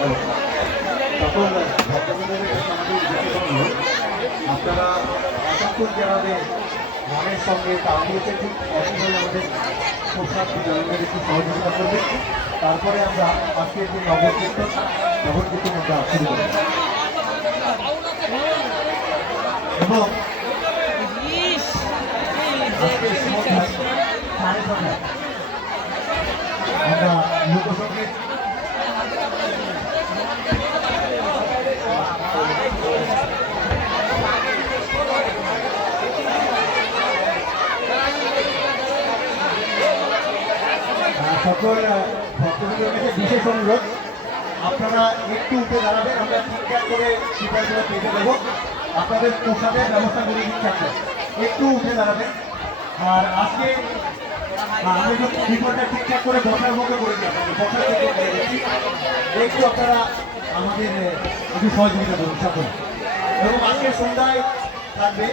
তখন ভক্তদের আপনারা একাত্তর গ্রামে গানের সঙ্গে তাল দিয়েছে, ঠিক একইভাবে আমাদের প্রসাদ জনগণের একটু সহযোগিতা করবে। তারপরে আমরা আজকের যে নগরকীর্তন আমরা শুরু করব এবং আমরা লোকসঙ্গীত সকল ভক্তদের কাছে বিশেষ অনুরোধ, আপনারা একটু উঠে দাঁড়াবেন। আমরা ঠিকঠাক করে সিপাহীগুলো পেতে দেবো, আপনাদের প্রসাদের ব্যবস্থা করে দিচ্ছি। আপনার একটু উঠে দাঁড়াবেন। আর আজকে আমি বিপদটা ঠিকঠাক করে বসার মতো করে দিই, আপনাদের বসার থেকে করে দিচ্ছি। একটু আপনারা আমাদের একটু সহযোগিতা করুন সকল। এবং আজকে সন্ধ্যায় থাকবে